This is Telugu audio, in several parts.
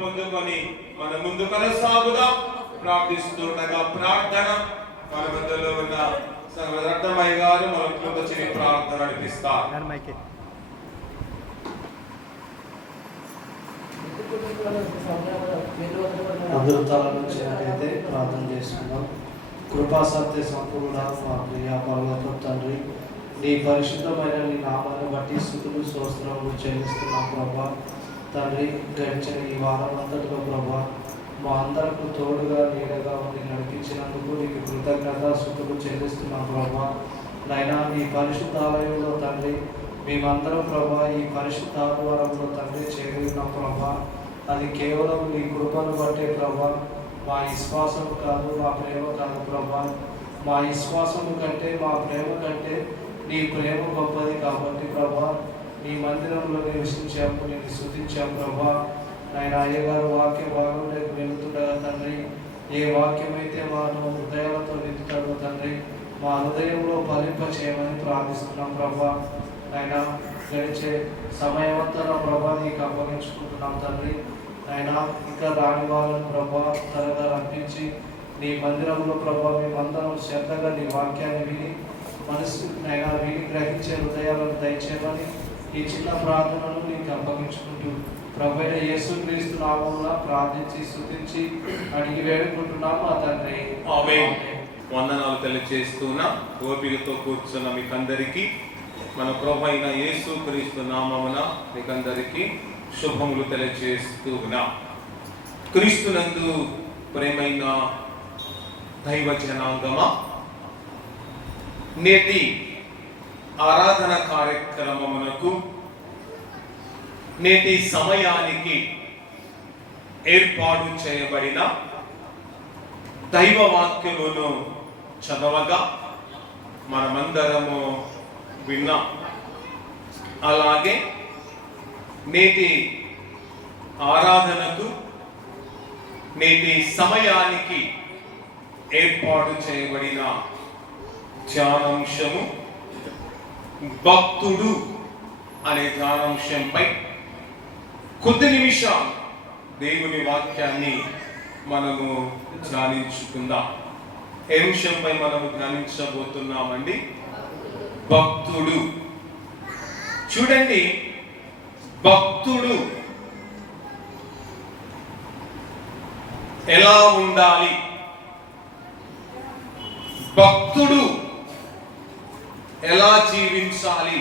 పొందుకొని మన ముందు కొనసాగుదాం. ప్రార్థిస్తుండగా ప్రార్థన మన మధ్యలో ఉన్న రత్నమయ్య గారు మన కృత చెవి ప్రార్థన నడిపిస్తారు. అందరూ తలనొచ్చినట్లయితే ప్రార్థన చేసుకుందాం. కృపా సత్య సంపూర్ణ మా ప్రియ పరలోకపు తండ్రి, నీ పరిశుద్ధమైన నీ నామాన్ని బట్టి స్తుతులు స్తోత్రములు చెల్లిస్తున్నాం ప్రభా. తండ్రి, గడిచిన ఈ వారం అంతటిలో ప్రభా మా అందరకు తోడుగా నీడగా ఉండి నడిపించినందుకు నీకు కృతజ్ఞత స్తుతులు చెల్లిస్తున్నాం ప్రభా. నైనా నీ పరిశుద్ధ ఆలయంలో తండ్రి మేమందరం ప్రభా ఈ పరిశుద్ధ ఆదివారంలో తండ్రి చేరున్నాం ప్రభా. అది కేవలం నీ కృపను బట్టే ప్రభా. మా విశ్వాసము కాదు, మా ప్రేమ కాదు ప్రభా. మా విశ్వాసము కంటే మా ప్రేమ కంటే నీ ప్రేమ గొప్పది కాబట్టి ప్రభా నీ మందిరంలో నివసించాము, నేను స్తుతించాము ప్రభా. ఆయన అయ్యగారు వాక్య భాగంలోకి వెళుతుండగా తండ్రి, ఏ వాక్యమైతే మా హృదయాలతో నింపుతాడో తండ్రి మా హృదయంలో ఫలింప చేయమని ప్రార్థిస్తున్నాం ప్రభా. ఆయన గడిచే సమయమంతా ప్రభా నీకు అప్పగించుకుంటున్నాం తండ్రి. ఆయన ఇంకా రాని వాళ్ళను ప్రభా త్వరగా రప్పించి నీ మందిరంలో ప్రభా మేమందరం శ్రద్ధగా నీ వాక్యాన్ని విని మనసు ఆయన విని గ్రహించే హృదయాలను దయచేయమని ఈ చిన్న ప్రార్థనను నీకు అప్పగించుకుంటూ ప్రభువైన యేసుక్రీస్తు నామమున ప్రార్థించి స్తుతించి అడిగి వేడుకుంటున్నాము ఆ తండ్రి. ఆమేన్. వందనాలు తెలియజేస్తున్నా. ఓపికతో కూర్చున్న మీకందరికీ మన ప్రభువైన యేసుక్రీస్తు నామమున మీకందరికీ శుభములు తెలియజేస్తున్నా. క్రీస్తునందు ప్రేమైన దైవ జనాంగమా, నేటి ఆరాధన కార్యక్రమమునకు నేటి సమయానికి ఏర్పాటు చేయబడిన దైవ వాక్యమును చదవగా మనమందరము విన్నాం. అలాగే నేటి ఆరాధనకు నేటి సమయానికి ఏర్పాటు చేయబడిన ధ్యానాంశము భక్తుడు అనే ధ్యానాంశంపై కొద్ది నిమిషాలు దేవుని వాక్యాన్ని మనము ధ్యానించుకుందాం. ఏ విషయంపై మనము ధ్యానించబోతున్నామండి? భక్తుడు. చూడండి, భక్తుడు ఎలా ఉండాలి, భక్తుడు ఎలా జీవించాలి,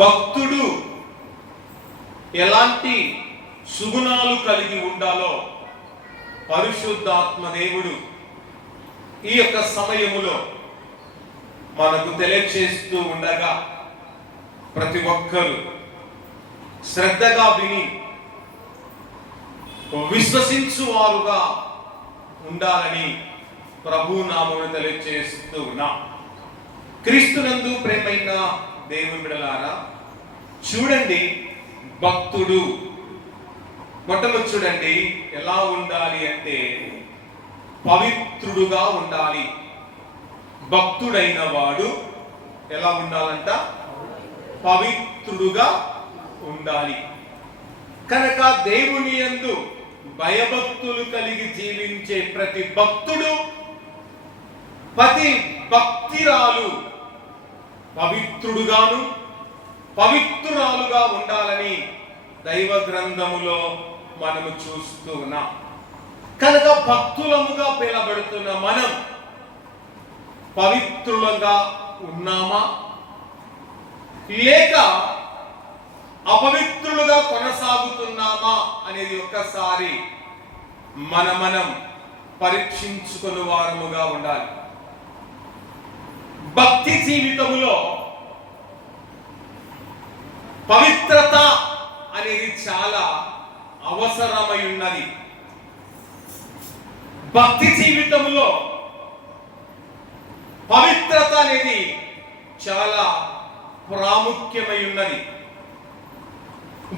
భక్తుడు ఎలాంటి సుగుణాలు కలిగి ఉండాలో పరిశుద్ధాత్మ దేవుడు ఈ యొక్క సమయములో మనకు తెలియచేస్తూ ఉండగా ప్రతి ఒక్కరూ శ్రద్ధగా విని విశ్వసించువారుగా ఉండాలని ప్రభు నామమును తెలియచేస్తూ ఉన్నా. క్రీస్తునందు ప్రేమైన దేవుని బిడ్డలారా, చూడండి, భక్తుడు మొట్టమొదటి చూడండి ఎలా ఉండాలి అంటే పవిత్రుడుగా ఉండాలి. భక్తుడైన వాడు ఎలా ఉండాలంట? పవిత్రుడుగా ఉండాలి. కనుక దేవుని యందు భయభక్తులు కలిగి జీవించే ప్రతి భక్తుడు, ప్రతి భక్తిరాలు పవిత్రుడుగాను పవిత్రురాలుగా ఉండాలని దైవ గ్రంథములో మనము చూస్తూ ఉన్నాం. కనుక భక్తులముగా పిలబడుతున్న మనం పవిత్రులుగా ఉన్నామా లేక అపవిత్రులుగా కొనసాగుతున్నామా అనేది ఒక్కసారి మనం పరీక్షించుకుని వారముగా ఉండాలి. భక్తి జీవితములో పవిత్రత అనేది చాలా అవసరమై ఉన్నది. భక్తి జీవితంలో పవిత్రత అనేది చాలా ప్రాముఖ్యమై ఉన్నది.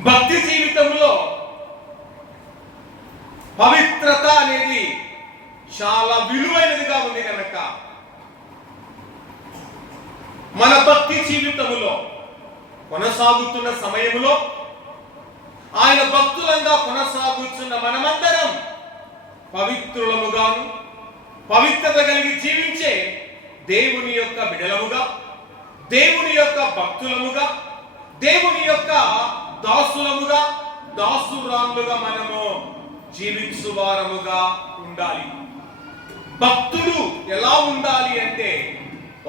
భక్తి జీవితంలో పవిత్రత అనేది చాలా విలువైనదిగా ఉంది. కనుక మన భక్తి జీవితంలో కొనసాగుతున్న సమయంలో ఆయన భక్తులంగా కొనసాగుతున్న మనమందరం పవిత్రులముగాను పవిత్రత కలిగి జీవించే దేవుని యొక్క బిడలముగా, దేవుని యొక్క భక్తులముగా, దేవుని యొక్క దాసులముగా, దాసురాములుగా మనము జీవించువారముగా ఉండాలి. భక్తులు ఎలా ఉండాలి అంటే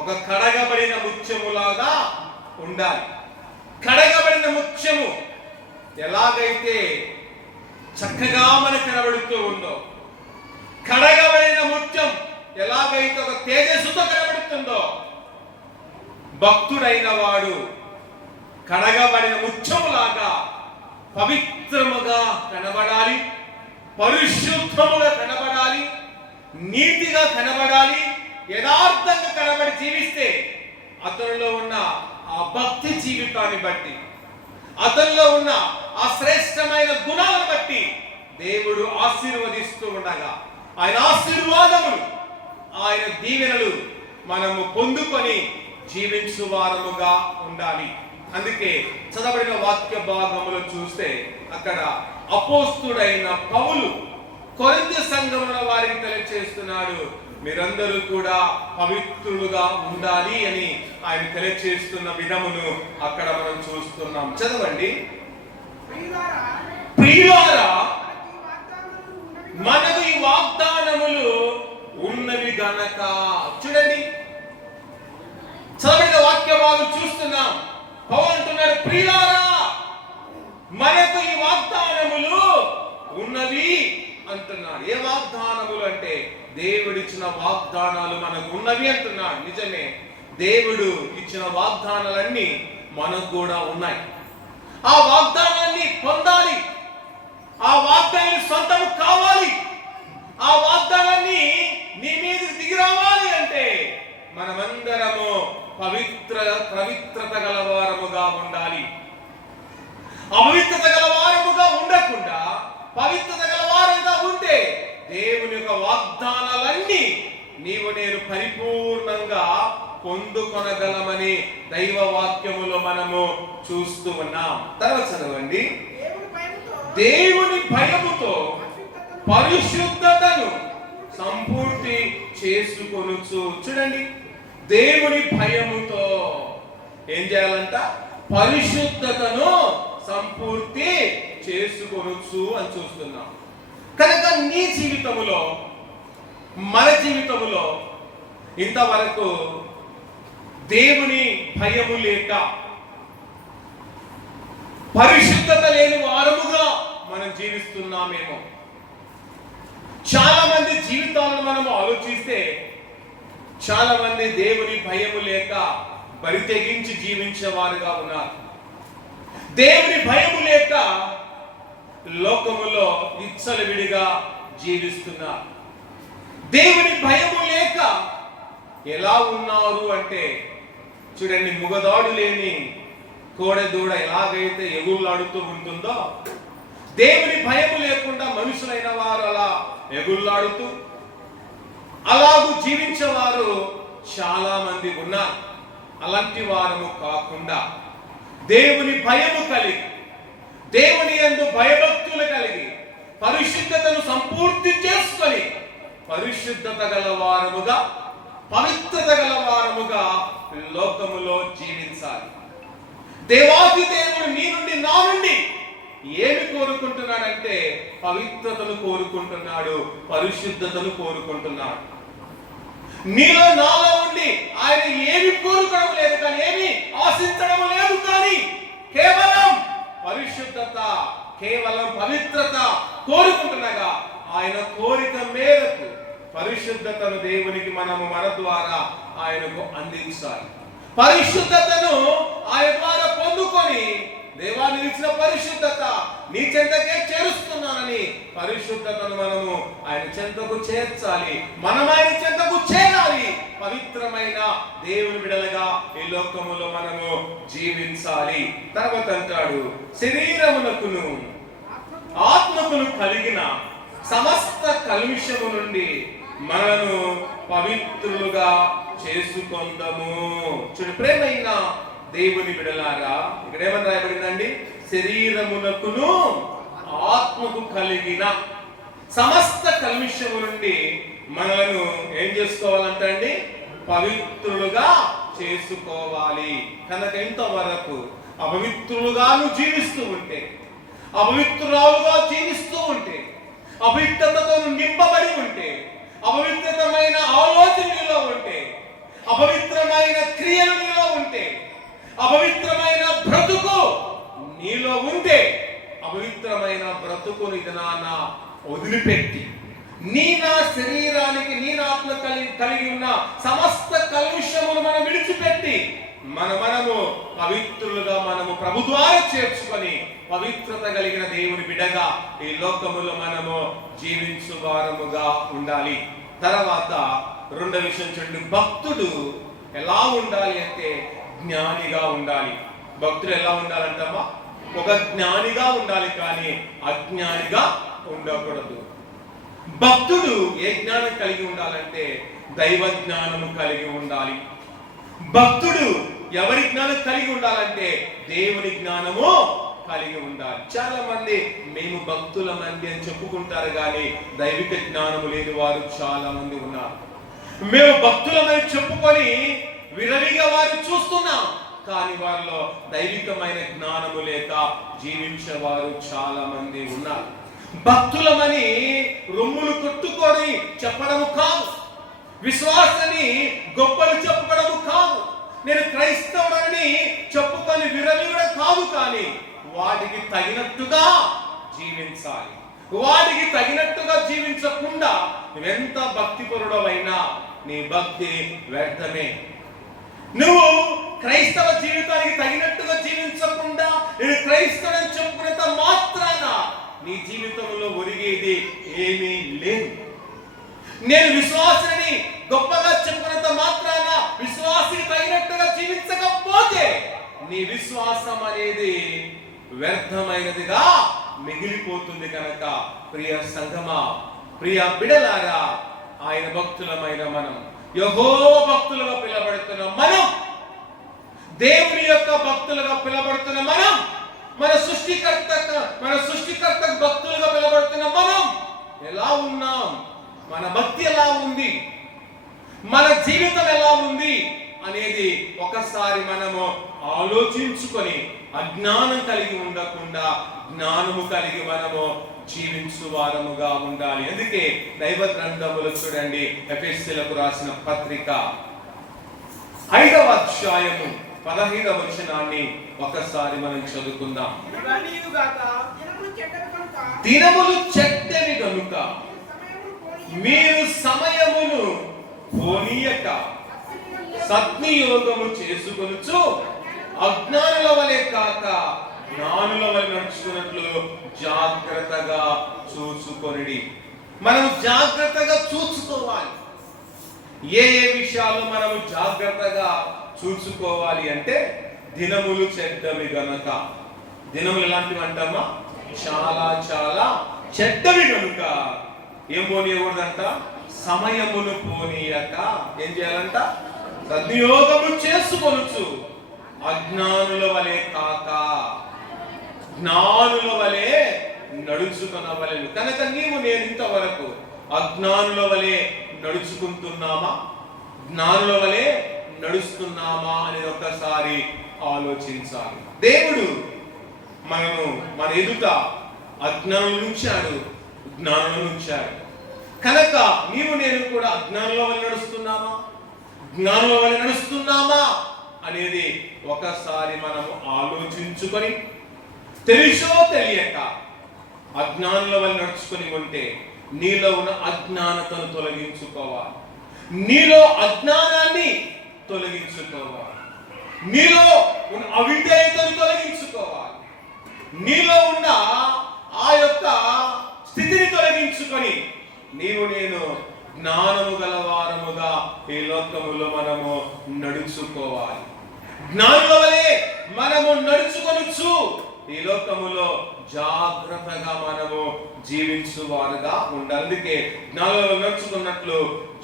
ఒక కడగబడిన ముత్యములాగా ఉండాలి. కడగబడిన ముత్యము ఎలాగైతే చక్కగా మనకు కనబడుతూ ఉందో, కడగబడిన ముత్యం ఎలాగైతే ఒక తేజస్సుతో కనబడుతుందో, భక్తుడైన వాడు కడగబడిన ముత్యములాగా పవిత్రముగా కనబడాలి, పరిశుద్ధముగా కనబడాలి, నీతిగా కనబడాలి. యథార్థంగా కనబడి జీవిస్తే అతనిలో ఉన్న ఆ భక్తి జీవితాన్ని బట్టి, అతనిలో ఉన్న ఆ శ్రేష్టమైన గుణాలను బట్టి దేవుడు ఆశీర్వదిస్తూ ఉండగా ఆయన ఆశీర్వాదములు, ఆయన దీవెనలు మనము పొందుకొని జీవించు వారముగా ఉండాలి. అందుకే చదవబడిన వాక్య భాగములో చూస్తే అక్కడ అపోస్తుడైన పౌలు కొరింథీ సంఘముల వారికి తెలియజేస్తున్నాడు, మీరందరూ కూడా పవిత్రులుగా ఉండాలి అని ఆయన తెలియజేస్తున్న విధమును అక్కడ మనం చూస్తున్నాం. చదవండి. ప్రియులారా, మనకు ఈ వాగ్దానములు ఉన్నవి గనక. చూడండి, చదవబడిన వాక్య భాగం చూస్తున్నాం. పౌలు అంటున్నాడు, ప్రియులారా, మనకు ఈ వాగ్దానములు ఉన్నవి అంటున్నాడు. ఏ వాగ్దానములు అంటే దేవుడిచ్చిన వాగ్దానాలు మనకు ఉన్నవి అంటున్నాడు. నిజమే, దేవుడు ఇచ్చిన వాగ్దానాలన్నీ మనకు కూడా ఉన్నాయి. ఆ వాగ్దానాన్ని పొందాలి, ఆ వాగ్దానాన్ని సొంతము కావాలి, ఆ వాగ్దానాన్ని నీ మీదకి దిగి రావాలి అంటే మనమందరము పవిత్రత గలవారముగా ఉండాలి. అపవిత్రత గలవారముగా ఉండకుండా పవిత్రత గలవారంగా ఉంటే దేవుని యొక్క వాగ్దానాలన్నీ నీవు నేను పరిపూర్ణంగా పొందుకొనగలమని దైవ వాక్యములో మనము చూస్తూ ఉన్నాం. తర్వాత చదవండి. దేవుని భయముతో పరిశుద్ధతను సంపూర్తి చేసుకొనుచు. చూడండి, దేవుని భయముతో ఏం చేయాలంట? పరిశుద్ధతను సంపూర్తి చేసుకొనుచు అని చూస్తున్నాం. కనుక నీ జీవితములో, మన జీవితములో ఇంతవరకు దేవుని భయము లేక పరిశుద్ధత లేని వారముగా మనం జీవిస్తున్నామేమో. చాలా మంది జీవితాలను మనం ఆలోచిస్తే చాలా మంది దేవుని భయము లేక బరి తెగించి జీవించే వారుగా ఉన్నారు. దేవుని భయము లేక లోకములో విచ్చలవిడిగా జీవిస్తున్నారు. దేవుని భయము లేక ఎలా ఉన్నారు అంటే చూడండి, ముగదాడు లేని కోడెదూడ ఎలాగైతే ఎగుళ్ళాడుతూ ఉంటుందో, దేవుని భయము లేకుండా మనుషులైన వారు అలా ఎగుళ్ళాడుతూ అలాగూ జీవించేవారు చాలా మంది ఉన్నారు. అలాంటి వారము కాకుండా దేవుని భయము కలిగి, దేవుని యందు భయభక్తులు కలిగి, పరిశుద్ధతను సంపూర్తి చేసుకొని పరిశుద్ధత గలవారముగా, పవిత్రత గలవారముగా లోకములో జీవించాలి. దేవాది దేవుడు నీ నుండి, నా నుండి ఏమి కోరుకుంటున్నాడంటే పవిత్రతను కోరుకుంటున్నాడు, పరిశుద్ధతను కోరుకుంటున్నాడు. నీలో నాలో ఉండి ఆయన ఏమి కోరుకోవడం లేదు, కానీ ఏమి ఆశించడం లేదు, కానీ కేవలం పరిశుద్ధత, కేవలం పవిత్రత కోరుకుంటున్నగా ఆయన కోరిక మేరకు పరిశుద్ధతను దేవునికి మనము మన ద్వారా ఆయనకు అందించాలి. పరిశుద్ధతను ఆయన ద్వారా పొందుకొని దేవాన్ని ఇచ్చిన పరిశుద్ధత నీ చెంతకే చేరుస్తున్నానని పరిశుద్ధతను మనము ఆయన చెంతకు చేర్చాలి, మనం ఆయన చెంతకు చేరాలి. పవిత్రమైన దేవుని బిడలుగా ఈ లోకములో మనము జీవించాలి. తర్వాత అంటాడు, శరీరమునకును ఆత్మకును కలిగిన సమస్త కల్మిషము నుండి మనను పవిత్రులుగా చేసుకొందము. చూడు ప్రేమైన దేవుని బిడలారా, ఇక్కడ ఏమని రాయబడిందండి? శరీరమునకును ఆత్మకు కలిగిన సమస్త కల్మిషము నుండి మనలను ఏం చేసుకోవాలంటే పవిత్రులుగా చేసుకోవాలి. కనుక ఇంతవరకు అపవిత్రులుగా నువ్వు జీవిస్తూ ఉంటే, అపవిత్రురాలుగా జీవిస్తూ ఉంటే, అపవిత్రతతో నింపబడి ఉంటే, అపవిత్రమైన ఆలోచన నీలో ఉంటే, అపవిత్రమైన క్రియలు నీలో ఉంటే, అపవిత్రమైన బ్రతుకు నీలో ఉంటే, అపవిత్రమైన బ్రతుకుని నాన్న వదిలిపెట్టి నా శరీరానికి నా ఆత్మ కలిగి ఉన్న సమస్త కలుషమును మనం విడిచిపెట్టి మనము పవిత్రులుగా మనము ప్రభు ద్వారా చేర్చుకొని పవిత్రత కలిగిన దేవుని బిడ్డగా ఈ లోకములో మనము జీవించు వారముగా ఉండాలి. తర్వాత రెండో విషయం చూడండి, భక్తుడు ఎలా ఉండాలి అంటే జ్ఞానిగా ఉండాలి. భక్తుడు ఎలా ఉండాలంటమ్మా? ఒక జ్ఞానిగా ఉండాలి, కానీ అజ్ఞానిగా ఉండకూడదు. భక్తుడు ఏ జ్ఞానం కలిగి ఉండాలంటే దైవ జ్ఞానము కలిగి ఉండాలి. భక్తుడు ఎవరి జ్ఞానం కలిగి ఉండాలంటే దేవుని జ్ఞానము కలిగి ఉండాలి. చాలా మంది మేము భక్తుల మంది అని చెప్పుకుంటారు, కానీ దైవిక జ్ఞానము లేని వారు చాలా మంది ఉన్నారు. మేము భక్తులమని చెప్పుకొని విరవిగా వారు చూస్తున్నాం, కానీ వారిలో దైవికమైన జ్ఞానము లేక జీవించేవారు చాలా మంది ఉన్నారు. భక్తులమని రొమ్ములు కొట్టుకొని చెప్పడము కాదు, విశ్వాసాన్ని గొప్పలు చెప్పుకోవడము కాదు, నేను క్రైస్తవుడని చెప్పుకొని విరవిగా కాదు, కానీ వాటికి తగినట్టుగా జీవించాలి. వాటికి తగినట్టుగా జీవించకుండా నువ్వెంత భక్తిపరుడవైనా నీ భక్తి వ్యర్థమే. నువ్వు క్రైస్తవ జీవితానికి తగినట్టుగా జీవించకుండా నేను క్రైస్తవుని చెప్పుకున్నంత మాత్రాన నీ జీవితంలో ఒరిగేది ఏమీ లేదు. నేను విశ్వాసాన్ని గొప్పగా చెప్పుకున్నంత మాత్రాన విశ్వాసానికి తగినట్టుగా జీవించకపోతే నీ విశ్వాసం అనేది వ్యర్థమైనదిగా మిగిలిపోతుంది. కనుక ప్రియ సంఘమా, ప్రియ బిడలారా, ఆయన భక్తులమైన మనం, యెహోవా భక్తులుగా పిలబడుతున్న మనం, దేవుని యొక్క భక్తులుగా పిలబడుతున్న మనం, మన సృష్టికర్త భక్తులుగా పిలబడుతున్న మనం ఎలా ఉన్నాం? మన భక్తి ఎలా ఉంది? మన జీవితం ఎలా ఉంది అనేది ఒకసారి మనము ఆలోచించుకొని అజ్ఞానం కలిగి ఉండకుండా జ్ఞానము కలిగి మనము జీవించు వారముగా ఉండాలి. అందుకే దైవ గ్రంథములు చూడండి, ఎఫెసీయులకు రాసిన పత్రిక 5వ అధ్యాయము 15వ వచనాన్ని ఒకసారి మనం చదువుకుందాం. దినములు చెడ్డవి గనుక మీరు సమయమును పోనీయక సద్వినియోగము చేసుకొనుచు అజ్ఞానుల వలె కాక జ్ఞానుల వలె నడుచుకున్నట్లు జాగ్రత్తగా చూసుకొనిడి. మనం జాగ్రత్తగా చూసుకోవాలి. ఏ విషయాల్లో మనము జాగ్రత్తగా చూసుకోవాలి అంటే దినములు చెడ్డవి గనుక. దినములు ఎలాంటివి అంటామా? చాలా చాలా చెడ్డవి గనుక ఏం పోనీయకూడదంట? సమయమును పోనీయక ఏం చేయాలంట? సద్వినియోగము చేసుకొనుచు అజ్ఞానుల వలె కాక జ్ఞానుల వలె నడుచుకొనవలెను. కనుక నేను ఇంతవరకు అజ్ఞానుల వలె నడుచుకుంటున్నామా, జ్ఞానుల వలె నడుస్తున్నామా అనేది ఒక్కసారి ఆలోచించాలి. దేవుడు మన ఎదుట అజ్ఞానులు ఉంచాడు, జ్ఞానులను ఉంచాడు. కనుక నేను కూడా అజ్ఞానుల వలె నడుస్తున్నామా, జ్ఞానుల వలె నడుస్తున్నామా అనేది ఒకసారి మనము ఆలోచించుకొని, తెలుసో తెలియక అజ్ఞానుల వలె నడుచుకొని ఉంటే నీలో ఉన్న అజ్ఞానతను తొలగించుకోవాలి. నీలో అజ్ఞానాన్ని తొలగించుకోవాలి. నీలో ఉన్న అవిధేయతను తొలగించుకోవాలి. నీలో ఉన్న ఆ యొక్క స్థితిని తొలగించుకొని నేను జ్ఞానము గలవారముగా ఈ లోకములో మనము నడుచుకోవాలి. జ్ఞానుల వలె మనము నడుచుకొనుచు ఈ లోకములో జాగ్రత్తగా మనము జీవించువారుగా ఉండాలి. అందుకే జ్ఞానులు నడుచుకున్నట్లు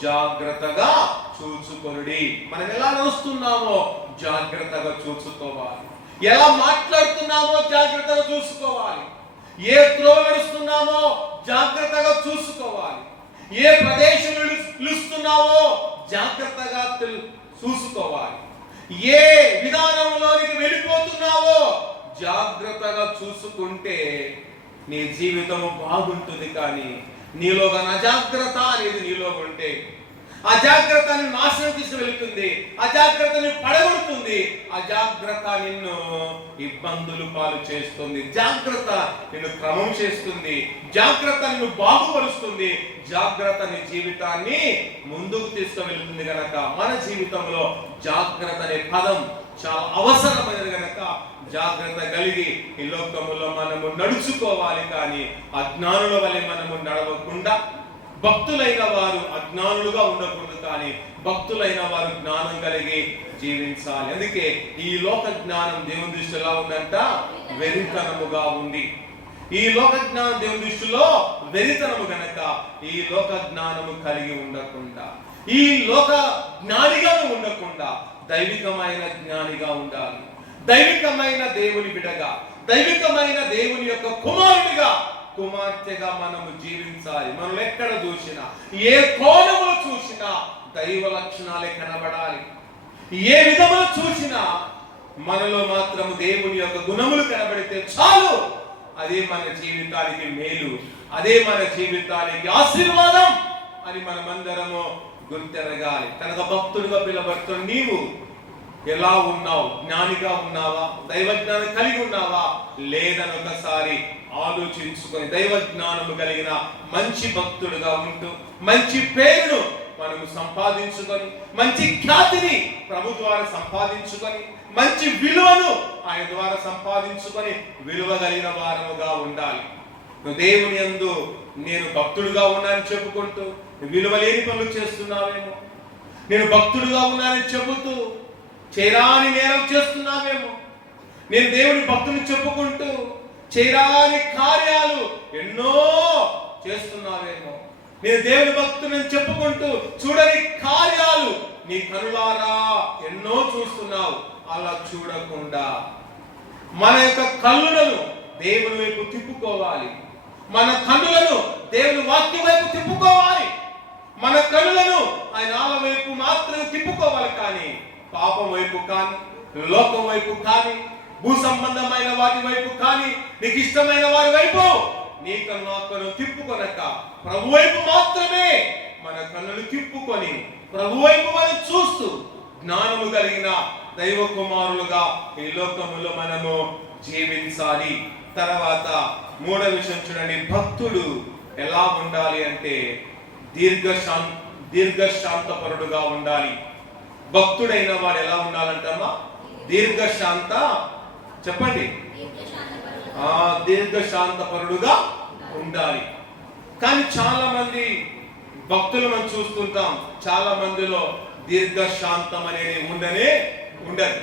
జాగ్రత్తగా చూచుకొనుడి. మనం ఎలా నడుస్తున్నామో జాగ్రత్తగా చూసుకోవాలి. ఎలా మాట్లాడుతున్నామో జాగ్రత్తగా చూసుకోవాలి. ఏ త్రోవ నడుస్తున్నామో జాగ్రత్తగా చూసుకోవాలి. ఏ ప్రదేశంలో నిలుస్తున్నావో జాగ్రత్తగా చూసుకోవాలి. ఏ విధానంలోనికి వెళ్ళిపోతున్నావో జాగ్రత్తగా చూసుకుంటే నీ జీవితం బాగుంటుంది. కానీ నీలో అజాగ్రత్త అనేది నీలో ఉంటే అజాగ్రత్తని నాశనం తీసి వెళుతుంది. అజాగ్రత్తని పడగొడుతుంది. అజాగ్రత్త నిన్ను ఇబ్బందులు పాలు చేస్తుంది. జాగ్రత్త నిన్ను క్రమం చేస్తుంది. జాగ్రత్త నిన్ను బాగుపరుస్తుంది. జాగ్రత్త నీ జీవితాన్ని ముందుకు తీసుకువెళ్తుంది. గనక మన జీవితంలో జాగ్రత్త అనే పదం చాలా అవసరమైనది. గనక జాగ్రత్త కలిగి ఈ లోకములో మనము నడుచుకోవాలి. కానీ అజ్ఞానుల వలె మనము నడవకుండా, భక్తులైన వారు అజ్ఞానులుగా ఉండకూడదు. కానీ భక్తులైన వారు జ్ఞానం కలిగి జీవించాలి. అందుకే ఈ లోక జ్ఞానం దేవుని దృష్టిలో ఎలా ఉందంట? వెరితనముగా ఉంది. ఈ లోక జ్ఞానం దేవుని దృష్టిలో వెరితనము. గనక ఈ లోక జ్ఞానము కలిగి ఉండకుండా, ఈ లోక జ్ఞానిగా ఉండకుండా దైవికమైన జ్ఞానిగా ఉండాలి. దైవికమైన దేవుని బిడ్డగా, దైవికమైన దేవుని యొక్క కుమారుడిగా, కుమార్తెగా మనము జీవించాలి. మనం ఎక్కడ చూసినా, ఏ కోణములో చూసినా దైవ లక్షణాలే కనబడాలి. ఏ విధములో చూసినా మనలో మాత్రము దేవుని యొక్క గుణములు కనబడితే చాలు. అదే మన జీవితానికి మేలు, అదే మన జీవితానికి ఆశీర్వాదం అని మనమందరము గుర్తెరగాలి. కనుక భక్తుడిగా పిలవబడుతున్న నీవు ఎలా ఉన్నావు? జ్ఞానిగా ఉన్నావా? దైవ జ్ఞానం కలిగి ఉన్నావా లేదని ఒకసారి ఆలోచించుకొని దైవ జ్ఞానము కలిగిన మంచి భక్తుడుగా ఉంటూ మంచి పేరును మనము సంపాదించుకొని, మంచి ఖ్యాతిని ప్రభు ద్వారా సంపాదించుకొని, మంచి విలువను ఆయన ద్వారా సంపాదించుకొని విలువ కలిగిన వారముగా ఉండాలి. దేవుని యందు నేను భక్తుడుగా ఉన్నానని చెప్పుకుంటూ విలువ లేని పనులు చేస్తున్నావేమో. నేను భక్తుడుగా ఉన్నానని చెబుతూ చేరాని నేరం చేస్తున్నావేమో. నేను దేవుని భక్తుని చెప్పుకుంటూ చేరాని కార్యాలు ఎన్నో చేస్తున్నావేమో. నేను దేవుని భక్తుని చెప్పుకుంటూ చూడని కార్యాలు నీ కనులారా ఎన్నో చూస్తున్నావు. అలా చూడకుండా మన యొక్క కళ్ళులను దేవుని వైపు తిప్పుకోవాలి. మన కన్నులను దేవుని వాక్యం వైపు తిప్పుకోవాలి. మన కన్నులను ఆయన ఆల వైపు మాత్రమే తిప్పుకోవాలి. కానీ పాపం వైపు కానీ, లోకం వైపు కానీ, భూ సంబంధమైన వాటి వైపు కానీ, నీకు ఇష్టమైన వారి వైపు నీ కన్ను తిప్పుకొనక ప్రభు వైపు మాత్రమే మన కన్నులు తిప్పుకొని ప్రభు వైపు మనం చూస్తూ జ్ఞానము కలిగిన దైవ కుమారులుగా ఈ లోకములో మనము జీవించాలి. తర్వాత మూడవ విషయం చూడండి, భక్తుడు ఎలా ఉండాలి అంటే దీర్ఘశాంతపరుడుగా ఉండాలి. భక్తుడైన వాడు ఎలా ఉండాలంటమ్మా? దీర్ఘశాంత, చెప్పండి, దీర్ఘశాంతపరుడుగా ఉండాలి. కానీ చాలా మంది భక్తులు మనం చూస్తుంటాం, చాలా మందిలో దీర్ఘశాంతం అనేది ఉండదు.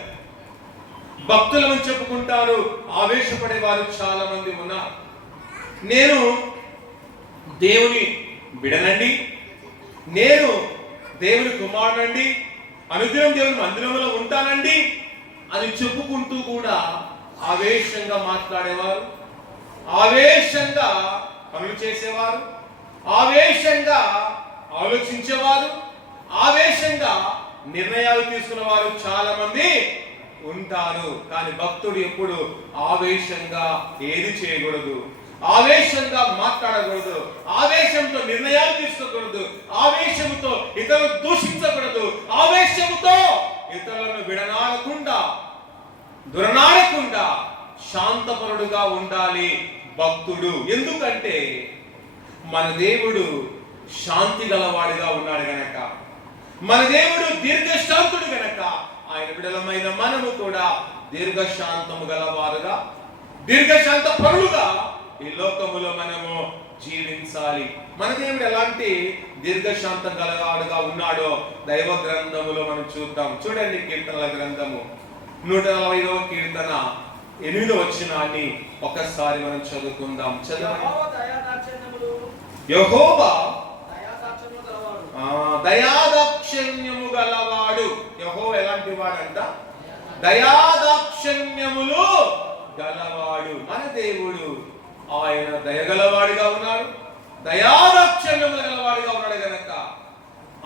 భక్తులను చెప్పుకుంటారు, ఆవేశపడే వారు చాలా మంది ఉన్నారు. నేను దేవుని బిడనండి, నేను దేవుని కుమారునండి, అనుదినం దేవుని మందిరంలో ఉంటానండి అని చెప్పుకుంటూ కూడా ఆవేశంగా మాట్లాడేవారు, ఆవేశంగా పనులు చేసేవారు, ఆవేశంగా ఆలోచించేవారు, ఆవేశంగా నిర్ణయాలు తీసుకునేవారు చాలా మంది ఉంటారు. కానీ భక్తుడు ఎప్పుడు ఆవేశంగా ఏది చేయకూడదు, ఆవేశంగా మాట్లాడకూడదు, ఆవేశంతో నిర్ణయాలు తీసుకోకూడదు, ఆవేశంతో ఇతరులు దూషించకూడదు, ఆవేశంతో ఇతరులను విడనాడకుండా దురనాడకుండా శాంతపరుడుగా ఉండాలి భక్తుడు. ఎందుకంటే మన దేవుడు శాంతి గలవాడిగా ఉన్నాడు గనక, మన దేవుడు దీర్ఘశాంతుడు గనక ఆయన బిడలమైన మనము కూడా దీర్ఘశాంతము గలవారుగా, దీర్ఘశాంత పరులుగా ఈ లోకములో మనము జీవించాలి. మన దేవుడు ఎలాంటి దీర్ఘశాంతం గలవాడుగా ఉన్నాడో దైవ గ్రంథములో మనం చూద్దాం. చూడండి, కీర్తనల గ్రంథము 140వ కీర్తన 8వ వచనాన్ని ఒకసారి మనం చదువుకుందాం. యెహోవా దయాదాక్షిణ్యము గలవాడు. యెహోవా ఎలాంటి వాడంట? దయాదాక్షిణ్యము దయాదాక్షిణ్యములు గలవాడు. మన దేవుడు ఆయన దయగలవాడిగా ఉన్నాడు, దయాదాక్షిణ్యములు గలవాడిగా ఉన్నాడు గనక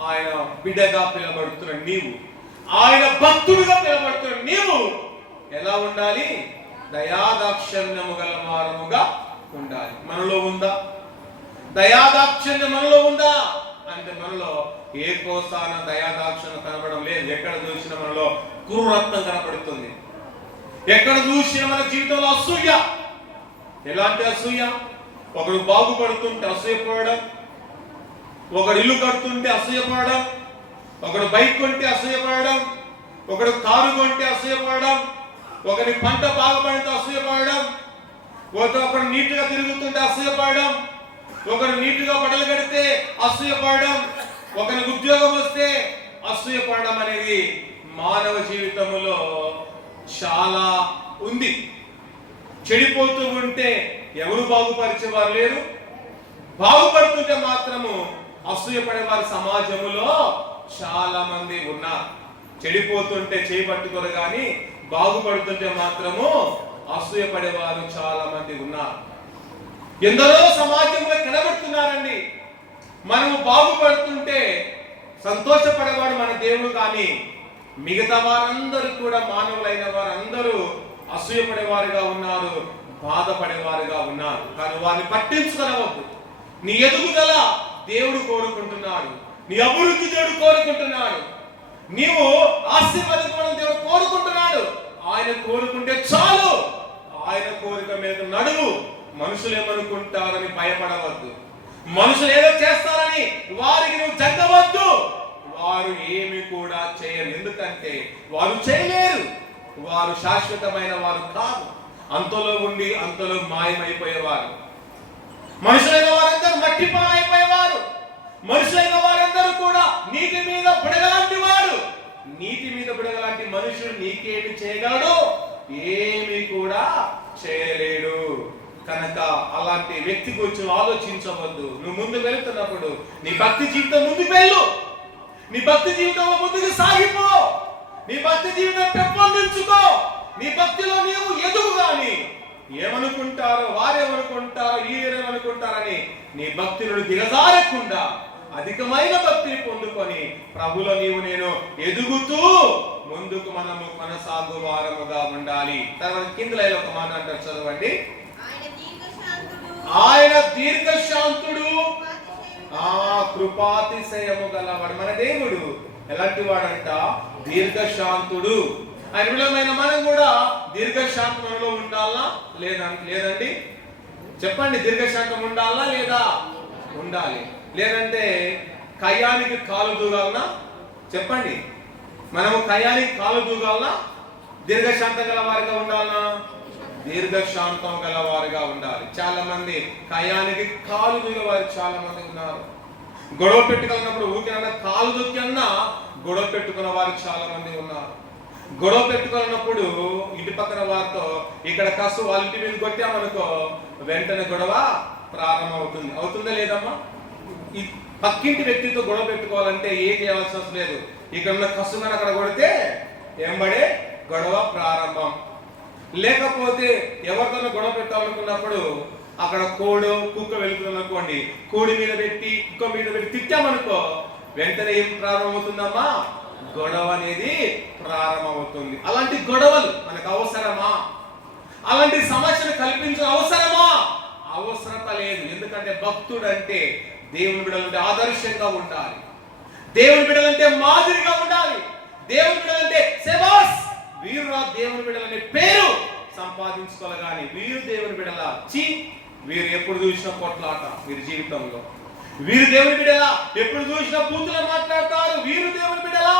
ఆయన బిడ్డగా పిలబడుతున్న నీవు, ఆయన భక్తుడిగా పిలబడుతున్న నీవు ఎలా ఉండాలి? దయాదాక్షిణ్యము గల వారముగా ఉండాలి. మనలో ఉందా దయాదాక్షిణ్యం? మనలో ఉందా అంటే మనలో ఏ కోసాన దయాదాక్షిణ్యం కనబడడం లేదు. ఎక్కడ చూసినా మనలో క్రూరత్వం కనబడుతుంది. ఎక్కడ చూసినా మన జీవితంలో అసూయ. ఎలాంటి అసూయ? ఒకడు బాగుపడుతుంటే అసూయపడడం, ఒకడు ఇల్లు కడుతుంటే అసూయపడడం, ఒకడు బైక్ కొంటే అసూయపడడం, ఒకడు కారు కొంటే అసూయపడడం, ఒకరి పంట బాగా పడితే అసూయపడడం, ఒకడు నీట్గా తిరుగుతుంటే అసూయపడడం, ఒకరు నీట్గా బట్టలు కడితే అసూయపడడం, ఒకరికి ఉద్యోగం వస్తే అసూయపడడం అనేది మానవ జీవితంలో చాలా ఉంది. చెడిపోతూ ఉంటే ఎవరు బాగుపరిచేవారు లేరు, బాగుపడుతుంటే మాత్రము అసూయపడే వారి సమాజంలో చాలా మంది ఉన్నారు. చెడిపోతుంటే చేయబట్టుకోరు కానీ బాగుపడుతుంటే మాత్రము అసూయపడేవారు చాలా మంది ఉన్నారు. ఎందరో సమాజంలో కనబడుతున్నారండి. మనము బాగుపడుతుంటే సంతోషపడేవాడు మన దేవుడు, కానీ మిగతా వారందరూ కూడా మానవులైన వారందరూ అసూయపడేవారుగా ఉన్నారు, బాధపడేవారుగా ఉన్నారు. కానీ వారిని పట్టించుకోవద్దు. నీ ఎదుగుదల దేవుడు కోరుకుంటున్నాడు, నీ అభివృద్ధి దేవుడు కోరుకుంటున్నాడు, నీవు ఆశీర్వదించడం దేవుడు కోరుకుంటున్నాడు. ఆయన కోరుకుంటే చాలు, ఆయన కోరిక మీద నడువు. మనుషులు ఏమనుకుంటారని భయపడవద్దు, మనుషులు ఏదో చేస్తారని వారికి నువ్వు జగ్గవద్దు. వారు ఏమి కూడా చేయరు, ఎందుకంటే వారు చేయలేరు. వారు శాశ్వతమైన వారు కాదు, అంతలో ఉండి అంతలో మాయమైపోయేవారు. మనుషులైన వారందరూ మట్టి పాలైపోయేవారు. మనుషులైన వారందరూ కూడా నీటి మీద బుడగలాంటి వాడు. నీటి మీద బుడగలాంటి మనుషుడు నీకేమి చేయగలడు? ఏమి కూడా చేయలేడు. కనుక అలాంటి వ్యక్తి గురించి ఆలోచించవద్దు. నువ్వు ముందు వెళ్తున్నప్పుడు నీ భక్తి జీవితం ముందుకు వెళ్ళు, నీ భక్తి జీవితంలో ముందుకు సాగిపో, నీ భక్తి జీవితం పెంపొందించుకో, నీ భక్తిలో నీవు ఎదుగు. గాని ఏమనుకుంటారో వారేమనుకుంటారో ఈరేమనుకుంటారని నీ భక్తి నుండి దిగజారకుండా అధికమైన భక్తిని పొందుకొని ప్రభులో నీవు నేను ఎదుగుతూ ముందుకు మనము కొనసాగు వారముగా ఉండాలి. తర్వాత కింద లైన్లో ఒక మాట అంటారు, చదవండి. ఆయన దీర్ఘశాంతుడు, కృపాతిశయము గలవాడు. మన దేవుడు ఎలాంటి వాడంట? దీర్ఘశాంతుడు. ఆయన విలువైన మనం కూడా దీర్ఘశాంతం మనలో ఉండాలా లేదండి? చెప్పండి, దీర్ఘశాంతం ఉండాలా లేదా? ఉండాలి. లేదంటే కయ్యానికి కాలు దూగాలనా? చెప్పండి, మనము కయ్యానికి కాలు దూగాలనా? దీర్ఘశాంతం గల వారిగా ఉండాలనా? దీర్ఘశాంతం గల వారిగా ఉండాలి. చాలా మంది కయ్యానికి కాలు దూగే వారు చాలా మంది ఉన్నారు. గొడవ పెట్టుకున్నప్పుడు ఊరికన్నా కాలు దొక్కన్నా గొడవ పెట్టుకున్న వారు చాలా మంది ఉన్నారు. గొడవ పెట్టుకున్నప్పుడు ఇంటి పక్కన వారితో ఇక్కడ కాస్త వాళ్ళ ఇంటి మీద కొట్టామనుకో వెంటనే గొడవ ప్రారంభం అవుతుంది. అవుతుందా లేదమ్మా? ఈ పక్కింటి వ్యక్తితో గొడవ పెట్టుకోవాలంటే ఏం చేయాల్సిన అవసరం లేదు. ఇక్కడ ఉన్న కసుగానే అక్కడ కొడితే ఎంబడే గొడవ ప్రారంభం. లేకపోతే ఎవరితోనో గొడవ పెట్టాలనుకున్నప్పుడు అక్కడ కోడు కుక్క వెళ్తుందనుకోండి, కోడి మీద పెట్టి కుక్క మీద పెట్టి తిట్టామనుకో వెంటనే ఏం ప్రారంభమవుతుందమ్మా? గొడవ అనేది ప్రారంభమవుతుంది. అలాంటి గొడవలు మనకు అవసరమా? అలాంటి సమస్యను కల్పించిన అవసరమా? అవసరత లేదు. ఎందుకంటే భక్తుడు అంటే దేవుని బిడ్డలంటే ఆదర్శంగా ఉండాలి, దేవుని బిడ్డలంటే మాదిరిగా ఉండాలి, దేవుని బిడ్డలంటే శబాస్ వీరురా దేవుని బిడ్డలనే పేరు సంపాదించుకోవాలి. కానీ వీరు దేవుని బిడ్డలా చి వీరు ఎప్పుడు చూసినా కొట్లాట, వీరి జీవితంలో వీరు దేవుని బిడ్డలా ఎప్పుడు చూసినా బూతులు మాట్లాడతారు, వీరు దేవుని బిడ్డలా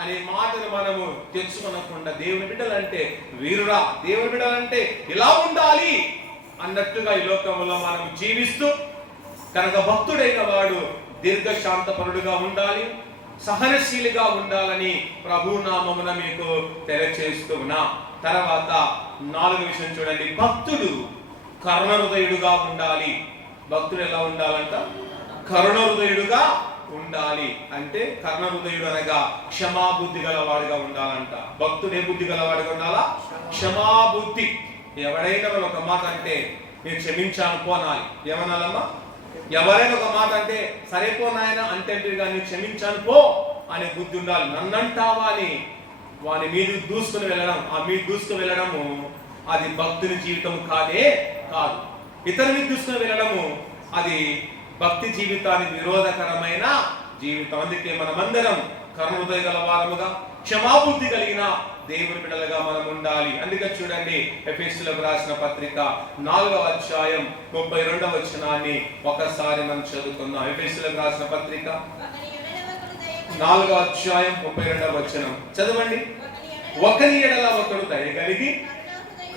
అనే మాటలు మనము తెలుసుకొనకుండా దేవుని బిడ్డలంటే వీరురా దేవుని బిడ్డలంటే ఇలా ఉండాలి అన్నట్టుగా ఈ లోకంలో మనం జీవిస్తూ, కనుక భక్తుడైన వాడు దీర్ఘశాంతపరుడుగా ఉండాలి, సహనశీలిగా ఉండాలని ప్రభు నామమున మీకు తెలియచేస్తున్నా. తర్వాత 4వ విషయం చూడండి, భక్తుడు కరుణ హృదయుడుగా ఉండాలి. భక్తుడు ఎలా ఉండాలంట? కరుణ హృదయుడుగా ఉండాలి అంటే కర్ణ హృదయుడు అనగా క్షమాబుద్ధి గలవాడిగా ఉండాలంట. భక్తుడు ఏ బుద్ధి గలవాడిగా ఉండాలా? క్షమాబుద్ధి. ఎవడైనా ఒక మాట అంటే నేను క్షమించాను పో అనాలి. ఏమనాలమ్మా? ఎవరైనా ఒక మాట అంటే సరే పో నాయన అంటే కానీ క్షమించాను పో అనే బుద్ధి ఉండాలి. నన్నంటావా అని వాని మీద దూసుకుని వెళ్ళడం, ఆ మీద దూసుకుని వెళ్ళడము అది భక్తుని జీవితం కాదే కాదు. ఇతరుల మీద దూసుకుని వెళ్ళడము అది భక్తి జీవితానికి విరోధకరమైన జీవితం. అందుకే మనమందరం కరుణోదయ గల వారముగా క్షమాబుద్ధి కలిగిన దేవుని బిడ్డలుగా మనం ఉండాలి. అందుకే చూడండి ఎఫెసీయులకు రాసిన పత్రిక 4వ అధ్యాయం 32వ వచనాన్ని ఒకసారి మనం చదువుకుందాం. ఎఫెసీయులకు రాసిన పత్రిక 4వ అధ్యాయం 32వ వచనం చదవండి. ఒకని ఎడల ఒకడు దయ కలిగి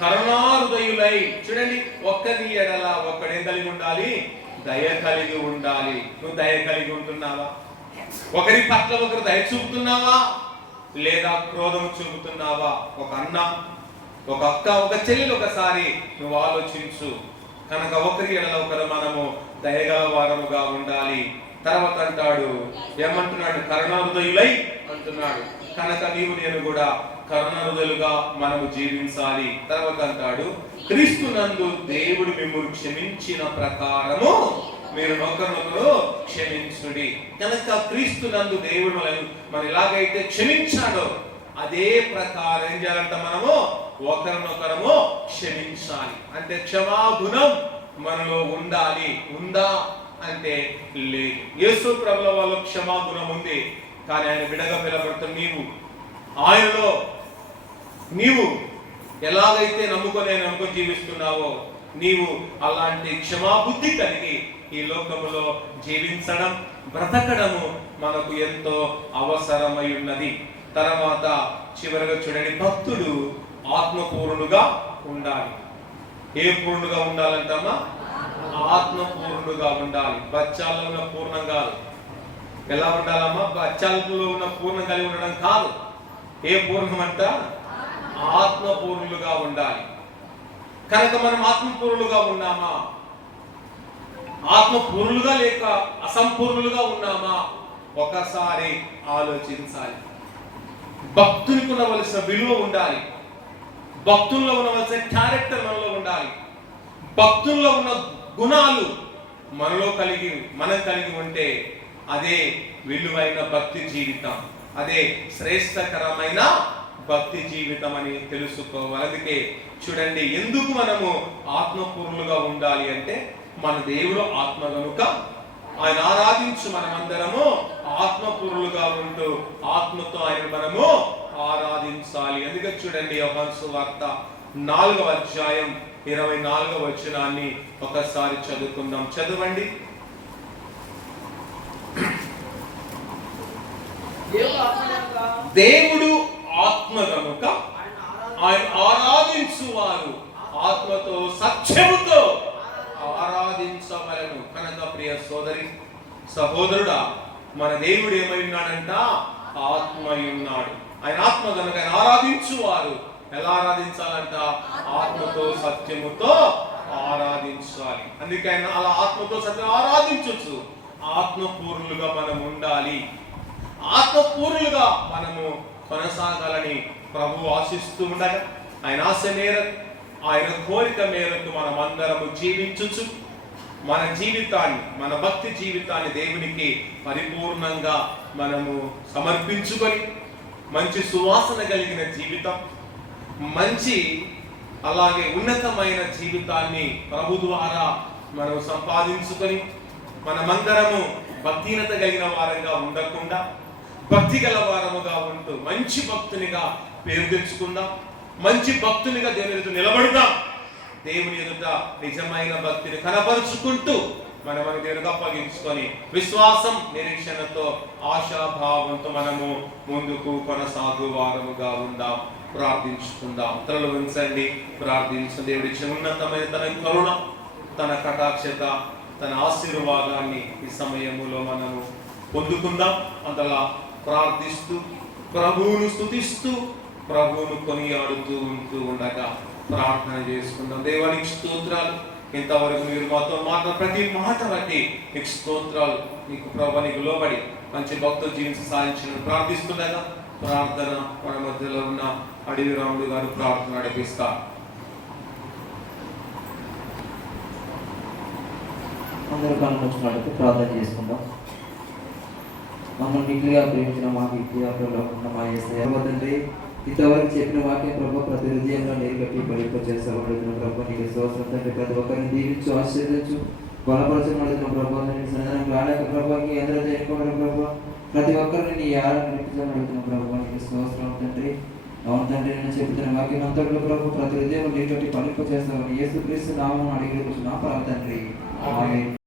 కరుణాహృదయులై. చూడండి, ఒకని ఎడల ఒకడు ఏం కలిగి ఉండాలి? దయ కలిగి ఉండాలి. నువ్వు దయ కలిగి ఉంటున్నావా? ఒకరి పట్ల ఒకరు దయ చూపుతున్నావా లేదా క్రోధం చూపుతున్నావా? ఒక అన్న, ఒక అక్క, ఒక చెల్లెలు ఒకసారి నువ్వు ఆలోచించు. కనుక ఒకరి ఎడల ఒకరు మనము దయగల వారముగా ఉండాలి. తర్వాత అంటాడు, ఏమంటున్నాడు? కరుణాహృదయులై అంటున్నాడు. కనుక నీవు నేను కూడా కరుణాహృదయులుగా మనము జీవించాలి. తర్వాత అంటాడు, క్రీస్తునందు దేవుడు మిమ్మల్ని క్షమించిన ప్రకారము మీరు ఒకరినొకరు క్షమించుడి. కనుక క్రీస్తునందు దేవుడు మనం ఎలాగైతే క్షమించాడో అదే ప్రకారం ఏం చేయాలంట? మనము ఒకరినొకరము క్షమించాలి. అంటే క్షమాగుణం మనలో ఉండాలి. ఉందా అంటే లేదు. యేసు ప్రభుల వాళ్ళ క్షమాగుణం ఉంది, కానీ ఆయన బిడగా పిలబడుతున్న ఆయనలో నీవు ఎలాగైతే నమ్ముకొని జీవిస్తున్నావో నీవు అలాంటి క్షమాబుద్ధి కలిగి ఈ లోకములో జీవించడం, బ్రతకడము మనకు ఎంతో అవసరమై ఉన్నది. తర్వాత చివరిగా చూడండి, భక్తుడు ఆత్మపూర్ణుడుగా ఉండాలి. ఏ పూర్ణుడుగా ఉండాలంటమ్మా? ఆత్మపూర్ణుడుగా ఉండాలి. బచ్చాల్లో ఉన్న పూర్ణం కాదు. ఎలా ఉండాలమ్మా? బచ్చాలలో ఉన్న పూర్ణం కలిగి ఉండడం కాదు. ఏ పూర్ణం అంట? ఆత్మపూర్ణులుగా ఉండాలి. కనుక మనం ఆత్మపూర్ణులుగా ఉన్నామా? ఆత్మపూర్ణులుగా లేక అసంపూర్ణులుగా ఉన్నామా? ఒకసారి ఆలోచించాలి. భక్తునికి ఉండవలసిన విలువ ఉండాలి. భక్తుల్లో ఉండవలసిన క్యారెక్టర్ మనలో ఉండాలి. భక్తుల్లో ఉన్న గుణాలు మనం కలిగి ఉంటే అదే విలువైన భక్తి జీవితం, అదే శ్రేష్టకరమైన భక్తి జీవితం అని తెలుసుకోవాలి. అందుకే చూడండి, ఎందుకు మనము ఆత్మపూర్ణులుగా ఉండాలి అంటే మన దేవుడు ఆత్మ కనుక ఆయన ఆరాధించు మనమందరము ఆత్మపూర్ణులుగా ఉంటూ ఆత్మతో ఆయన మనము ఆరాధించాలి. అందుకే చూడండి, యోహాను సువార్త 4వ అధ్యాయం 24వ వచనాన్ని ఒకసారి చదువుకుందాం. చదవండి. దేవుడు ఆత్మ కనుక ఆయన ఆరాధించువారు ఆత్మతో సత్యముతో ఆరాధించవలను. కనుక ప్రియ సోదరి సహోదరుడా, మన దేవుడు ఏమై ఉన్నాడంట? ఆత్మై ఉన్నాడు. ఆయన ఆత్మ కనుక ఆయన ఆరాధించువారు ఎలా ఆరాధించాలంట? ఆత్మతో సత్యముతో ఆరాధించాలి. అందుకే ఆయన అలా ఆత్మతో సత్యం ఆరాధించవచ్చు. ఆత్మపూర్ణులుగా మనం ఉండాలి. ఆత్మపూర్ణులుగా మనము కొనసాగాలని ప్రభు ఆశిస్తూ ఉండగా ఆయన ఆశ మేరకు, ఆయన కోరిక మేరకు మనం అందరము జీవించుచు మన జీవితాన్ని, మన భక్తి జీవితాన్ని దేవునికి పరిపూర్ణంగా మనము సమర్పించుకొని మంచి సువాసన కలిగిన జీవితం, మంచి అలాగే ఉన్నతమైన జీవితాన్ని ప్రభు ద్వారా మనం సంపాదించుకొని మనమందరము భక్తిహీనత కలిగిన వారంగా ఉండకుండా భక్తి గల వారముగా ఉంటూ మంచి భక్తునిగా పేరు తెచ్చుకుందాం. మంచి భక్తునిగా దేవుని ఎదుట నిలబడదాం. దేవుని ఎదుట నిజమైన భక్తిని కనపరుచుకుంటూ మనం దేవునికి అప్పగించుకొని విశ్వాసం, నిరీక్షణతో, ఆశాభావంతో మనము ముందుకు కొనసాగు వారముగా ఉందాం. ప్రార్థించుకుందాం. తలలు ఉంచండి, ప్రార్థించండి. దేవుడి ఇచ్చిన ఉన్నతమైన తన కరుణ, తన కటాక్షత, తన ఆశీర్వాదాన్ని ఈ సమయములో మనము పొందుకుందాం. అంతలా ప్రార్థిస్తూ ప్రభువును స్తుతిస్తూ ప్రభువును కొనియాడుతూ ఉంటూ ఉండగా ప్రార్థన చేసుకుందాం. దేవానికి స్తోత్రాలు. ఇంతవరకు మీరు మాతో మాట్లాడిన ప్రతి మాట బట్టి మీకు స్తోత్రాలు. మీకు ప్రభు నీకు లోబడి మంచి భక్తులు జీవించి సాధించిన ప్రార్థిస్తుండగా ప్రార్థన మన మధ్యలో ఉన్న అడవి రాముడు గారు ప్రార్థన నడిపిస్తారు. అందరూ కళ్ళు వచ్చినట్టు ప్రార్థన చేసుకుందాం. మమ్మల్ని మిగిలిగా ప్రేమించిన మాకు ఇతిహాసంలో ఉన్న మా యేసయ్య తండ్రి, ఇంతవరకు చెప్పిన వాక్యం ప్రభు ప్రతి హృదయంలో నీరుగట్టి పడిపో చేస్తాబడుతున్న ప్రభు నీకు స్తోత్రం తండ్రి. ప్రతి ఒక్కరిని దీవించు, ఆశీర్వదించు, బలపరచబడుతున్న ప్రభు నీ సన్నిధానం రాలేక ప్రభాకి అందరూ చేయకపోవడం ప్రభు ప్రతి ఒక్కరిని నీ ఆరాధన నడిపించబడుతున్న ప్రభు నీకు స్తోత్రం తండ్రి. అవును తండ్రి, నేను చెబుతున్న వాక్యం అంతట్లో ప్రభు ప్రతి హృదయం నీతోటి పడిపో చేస్తామని యేసుక్రీస్తు నామమున అడిగి నా తండ్రి. ఆమేన్.